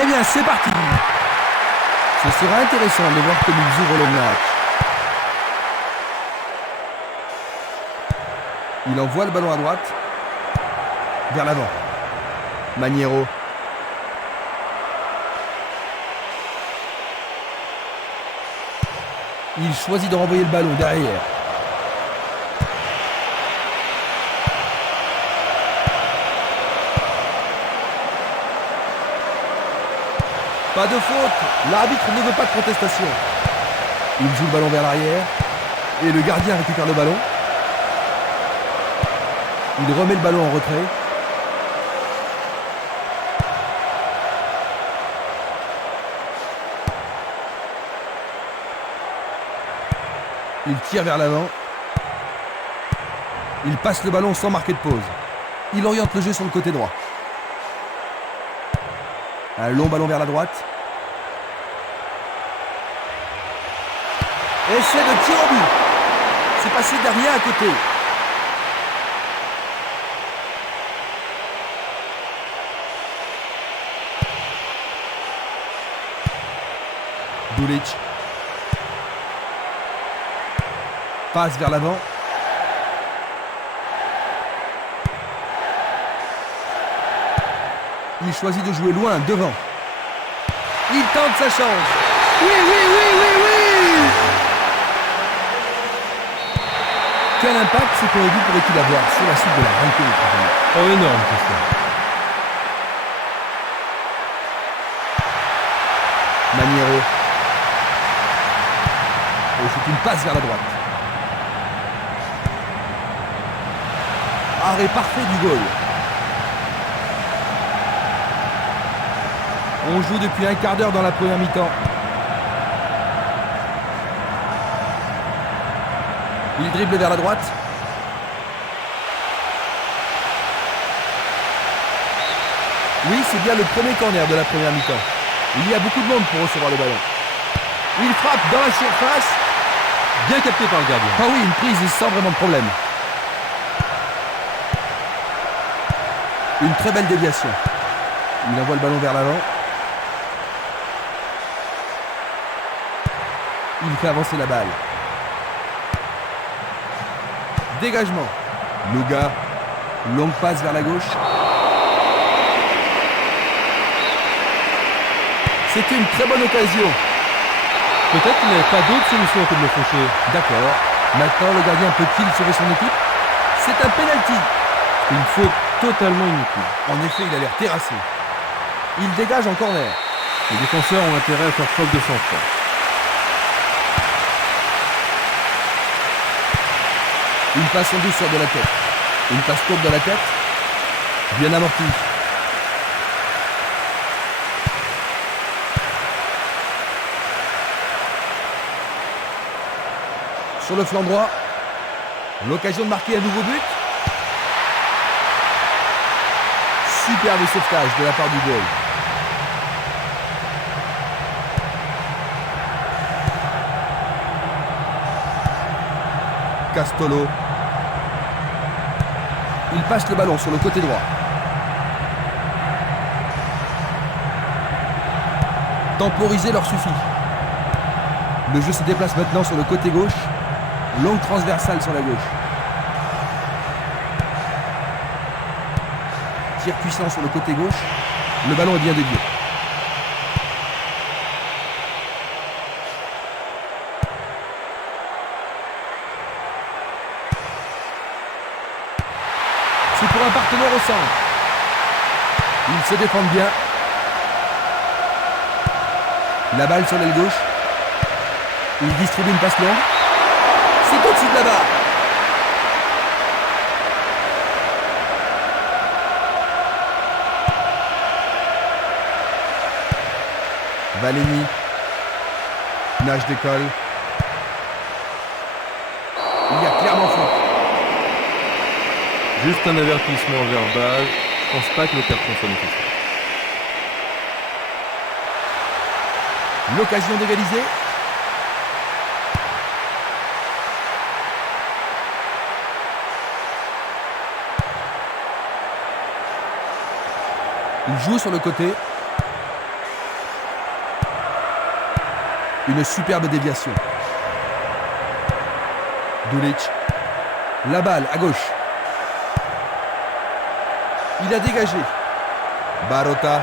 Eh bien, c'est parti. Ce sera intéressant de voir comme ils ouvrent le match. Il envoie le ballon à droite. Vers l'avant. Maniero. Il choisit de renvoyer le ballon derrière. Pas de faute. L'arbitre ne veut pas de protestation. Il joue le ballon vers l'arrière. Et le gardien récupère le ballon. Il remet le ballon en retrait. Il tire vers l'avant. Il passe le ballon sans marquer de pause. Il oriente le jeu sur le côté droit. Un long ballon vers la droite. Essai de tir au but. C'est passé derrière à côté. Dulic. Passe vers l'avant. Il choisit de jouer loin, devant. Il tente sa chance. Oui, oui, oui, oui, oui! Quel impact ce qu'on a vu pourrait-il avoir sur la suite de la rencontre? Oh, énorme, Christian. Maniero. Et c'est une passe vers la droite. Arrêt parfait du goal. On joue depuis un quart d'heure dans la première mi-temps. Il dribble vers la droite. Oui, c'est bien le premier corner de la première mi-temps. Il y a beaucoup de monde pour recevoir le ballon. Il frappe dans la surface. Bien capté par le gardien. Ah oui, une prise sans vraiment de problème. Une très belle déviation. Il envoie le ballon vers l'avant. Il fait avancer la balle. Dégagement. Luga. Longue passe vers la gauche. C'était une très bonne occasion. Peut-être qu'il n'avait pas d'autre solution que de le faucher. D'accord. Maintenant, le gardien peut-il sauver son équipe? C'est un penalty. Une faute totalement inutile. En effet, il a l'air terrassé. Il dégage en corner. Les défenseurs ont intérêt à faire preuve de sang-froid. Une passe en douceur de la tête. Une passe courte de la tête. Bien amorti. Sur le flanc droit. L'occasion de marquer un nouveau but. Superbe sauvetage de la part du goal. Castolo. Il passe le ballon sur le côté droit. Temporiser leur suffit. Le jeu se déplace maintenant sur le côté gauche. Longue transversale sur la gauche. Tir puissant sur le côté gauche. Le ballon est bien dévié. C'est pour un partenaire au centre. Ils se défendent bien. La balle sur l'aile gauche. Il distribue une passe longue. C'est au-dessus de la barre. Valény. Nage d'école. Il y a clairement faute. Juste un avertissement verbal. Je pense pas que le carton soit nécessaire. L'occasion d'égaliser. Il joue sur le côté. Une superbe déviation. Dulic. La balle à gauche. Il a dégagé. Barota.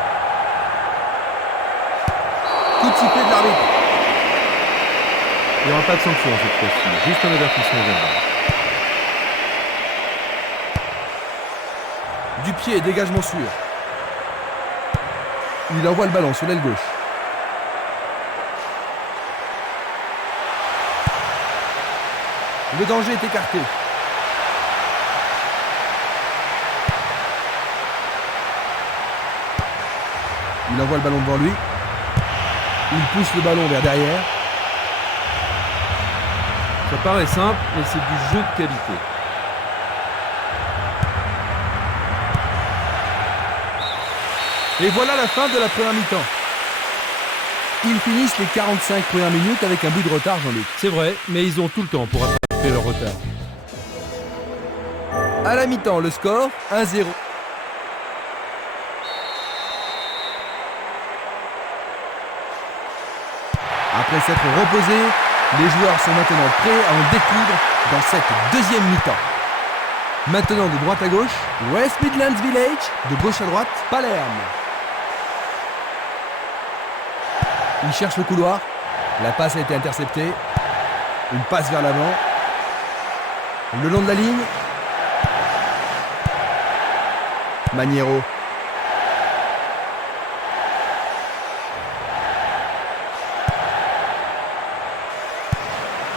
Coup de sifflet de l'arbitre. Il n'y aura pas de sanction cette fois-ci, juste un avertissement verbal. Du pied, dégagement sûr. Il envoie le ballon sur l'aile gauche. Le danger est écarté. Il envoie le ballon devant lui. Il pousse le ballon vers derrière. Ça paraît simple, mais c'est du jeu de qualité. Et voilà la fin de la première mi-temps. Ils finissent les 45 premières minutes avec un but de retard, Jean-Luc. C'est vrai, mais ils ont tout le temps pour rattraper leur retard. À la mi-temps, le score 1-0. Après s'être reposés, les joueurs sont maintenant prêts à en découdre dans cette deuxième mi-temps. Maintenant de droite à gauche, West Midlands Village, de gauche à droite, Palerme. Il cherche le couloir, la passe a été interceptée, une passe vers l'avant, le long de la ligne, Maniero.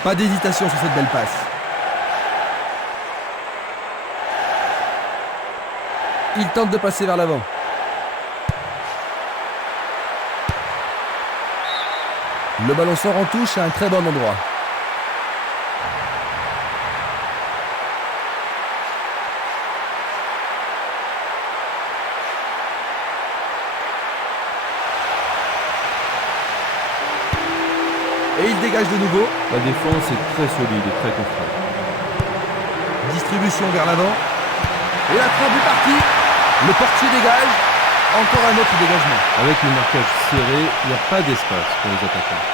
Pas d'hésitation sur cette belle passe. Il tente de passer vers l'avant. Le ballon sort en touche à un très bon endroit. Et il dégage de nouveau. La défense est très solide et très constante. Distribution vers l'avant. Et la frappe est partie. Le portier dégage. Encore un autre dégagement. Avec le marquage serré, il n'y a pas d'espace pour les attaquants.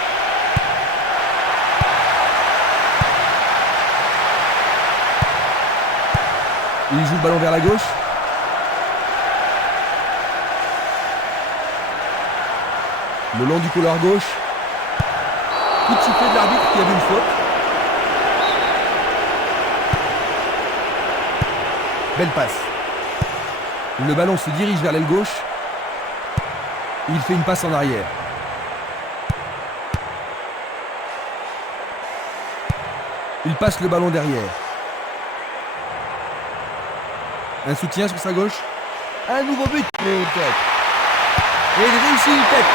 Il joue le ballon vers la gauche. Le long du couloir gauche. Coup de sifflet de l'arbitre qui a vu une faute. Belle passe. Le ballon se dirige vers l'aile gauche. Il fait une passe en arrière. Il passe le ballon derrière. Un soutien sur sa gauche. Un nouveau but. Et il réussit une tête.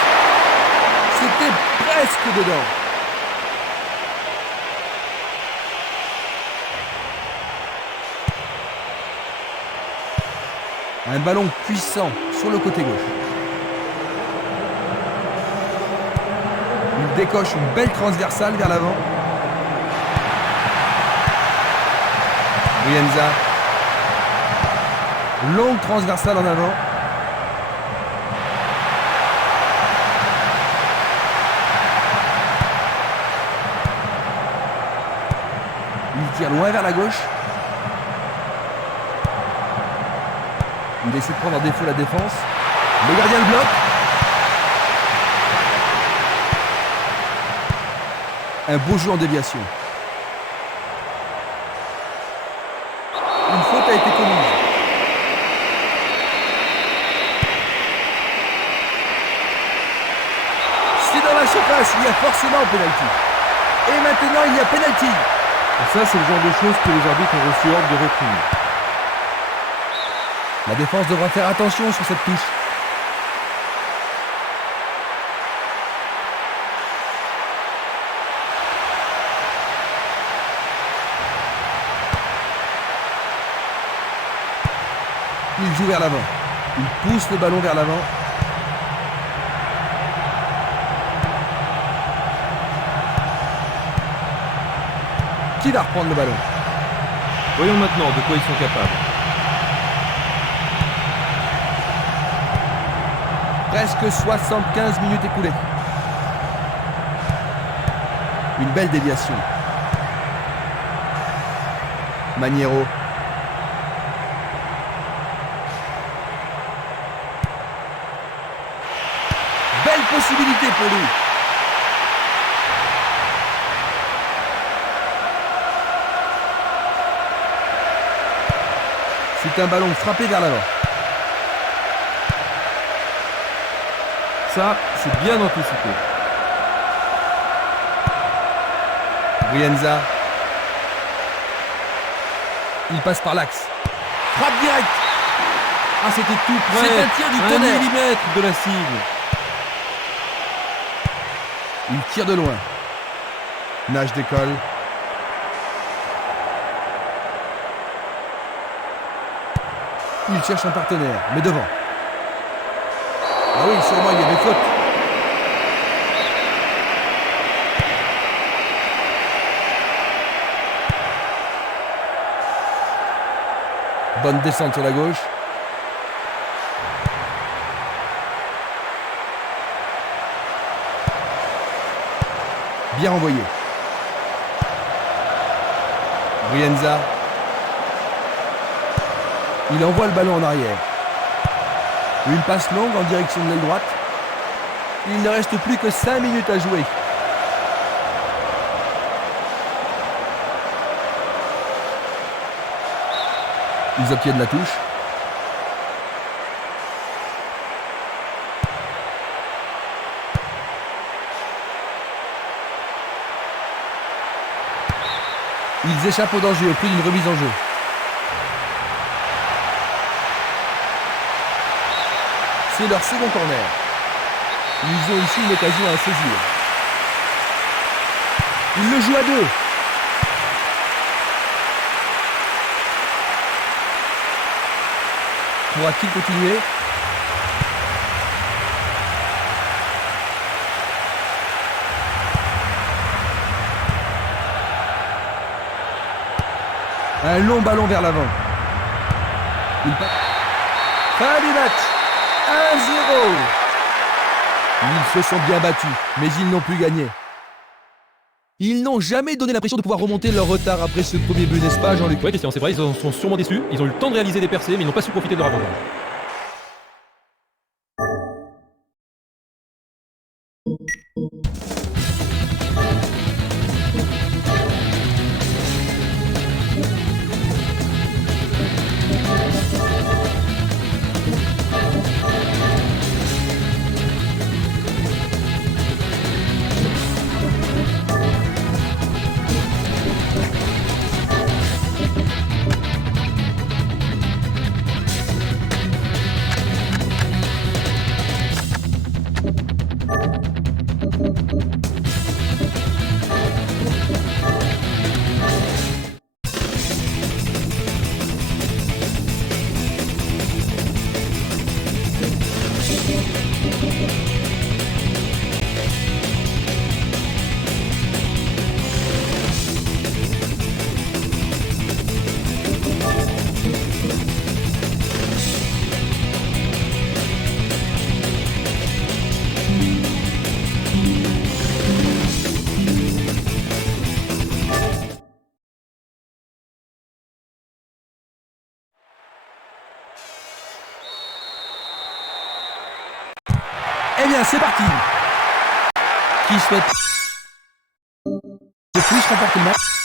C'était presque dedans. Un ballon puissant sur le côté gauche. Il décoche une belle transversale vers l'avant. Brienza. Longue transversale en avant. Il tire loin vers la gauche. Il essaie de prendre en défaut la défense. Le gardien le bloque. Un beau jeu en déviation. Une faute a été commise. C'est dans la surface, il y a forcément un pénalty. Et maintenant, il y a pénalty. Et ça, c'est le genre de choses que les arbitres ont reçu ordre de réprimer. La défense devra faire attention sur cette touche. Il joue vers l'avant. Il pousse le ballon vers l'avant. Qui va reprendre le ballon? Voyons maintenant de quoi ils sont capables. Presque 75 minutes écoulées. Une belle déviation. Maniero. Belle possibilité pour lui. C'est un ballon frappé vers l'avant. Ça, c'est bien anticipé. Brienza. Il passe par l'axe. Frappe directe. Ah, c'était tout près. C'est un tir du tonnerre. 1 millimètre de la cible. Il tire de loin. Nage décolle. Il cherche un partenaire, mais devant. Ah oui, sûrement il y a des fautes. Bonne descente sur la gauche. Bien envoyé. Brienza. Il envoie le ballon en arrière. Une passe longue en direction de l'aile droite. Il ne reste plus que 5 minutes à jouer. Ils obtiennent la touche. Ils échappent au danger au prix d'une remise en jeu. C'est leur second corner. Ils ont ici une occasion à saisir. Ils le jouent à deux. Pourra-t-il continuer ? Un long ballon vers l'avant. Fin du match. 1-0. Ils se sont bien battus, mais ils n'ont plus gagné. Ils n'ont jamais donné l'impression de pouvoir remonter leur retard après ce premier but, n'est-ce pas, Jean-Luc ? Ouais, Christian, c'est vrai, ils en sont sûrement déçus. Ils ont eu le temps de réaliser des percées, mais ils n'ont pas su profiter de leur avantage. Eh bien, c'est parti. Qui souhaite de plus remporter le match ?